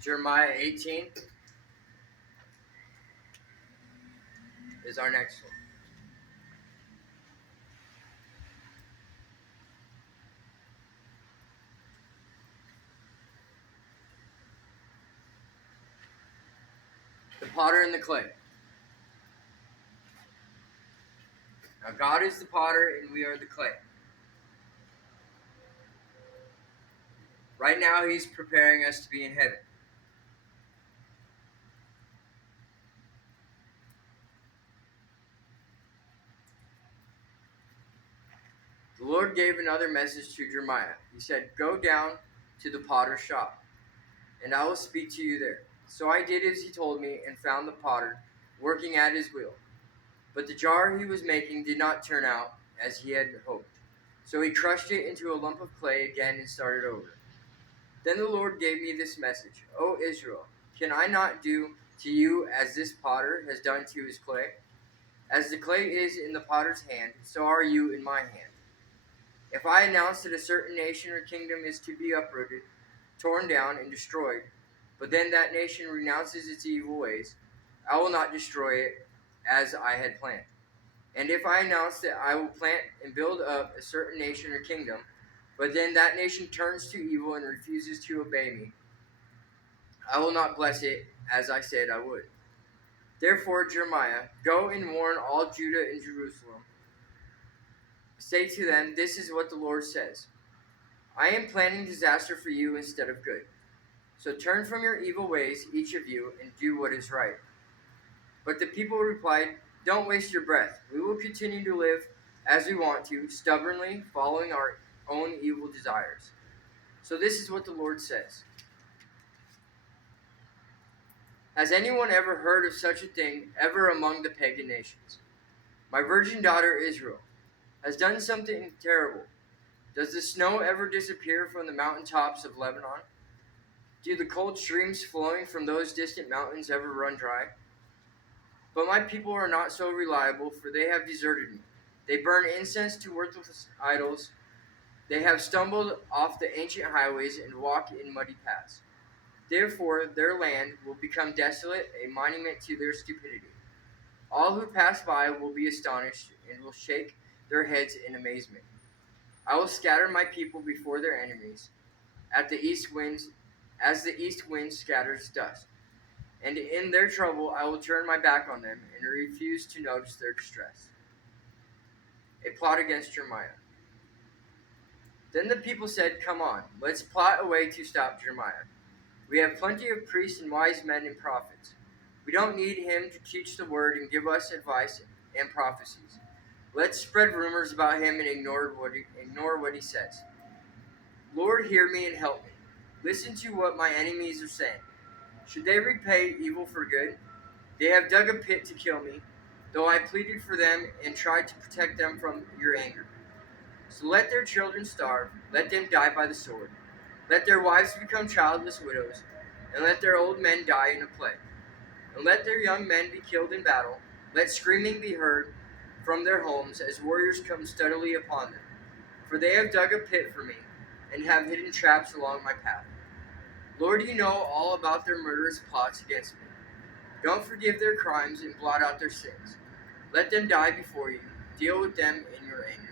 Jeremiah 18 is our next one. The potter and the clay. Now God is the potter and we are the clay. Right now he's preparing us to be in heaven. The Lord gave another message to Jeremiah. He said, "Go down to the potter's shop, and I will speak to you there." So I did as he told me and found the potter working at his wheel. But the jar he was making did not turn out as he had hoped. So he crushed it into a lump of clay again and started over. Then the Lord gave me this message: "O Israel, can I not do to you as this potter has done to his clay? As the clay is in the potter's hand, so are you in my hand. If I announce that a certain nation or kingdom is to be uprooted, torn down, and destroyed, but then that nation renounces its evil ways, I will not destroy it as I had planned. And if I announce that I will plant and build up a certain nation or kingdom, but then that nation turns to evil and refuses to obey me, I will not bless it as I said I would." Therefore, Jeremiah, go and warn all Judah and Jerusalem. Say to them, "This is what the Lord says. I am planning disaster for you instead of good. So turn from your evil ways, each of you, and do what is right." But the people replied, "Don't waste your breath. We will continue to live as we want to, stubbornly following our own evil desires." So this is what the Lord says: "Has anyone ever heard of such a thing ever among the pagan nations? My virgin daughter Israel has done something terrible. Does the snow ever disappear from the mountain tops of Lebanon? Do the cold streams flowing from those distant mountains ever run dry? But my people are not so reliable, for they have deserted me. They burn incense to worthless idols. They have stumbled off the ancient highways and walk in muddy paths. Therefore, their land will become desolate, a monument to their stupidity. All who pass by will be astonished and will shake their heads in amazement. I will scatter my people before their enemies, at the east winds, as the east wind scatters dust. And in their trouble I will turn my back on them and refuse to notice their distress." A plot against Jeremiah. Then the people said, "Come on, let's plot a way to stop Jeremiah. We have plenty of priests and wise men and prophets. We don't need him to teach the word and give us advice and prophecies. Let's spread rumors about him and ignore what he says. Lord, hear me and help me. Listen to what my enemies are saying. Should they repay evil for good? They have dug a pit to kill me, though I pleaded for them and tried to protect them from your anger. So let their children starve, let them die by the sword. Let their wives become childless widows, and let their old men die in a plague. And let their young men be killed in battle. Let screaming be heard from their homes as warriors come steadily upon them. For they have dug a pit for me, and have hidden traps along my path. Lord, you know all about their murderous plots against me. Don't forgive their crimes and blot out their sins. Let them die before you. Deal with them in your anger."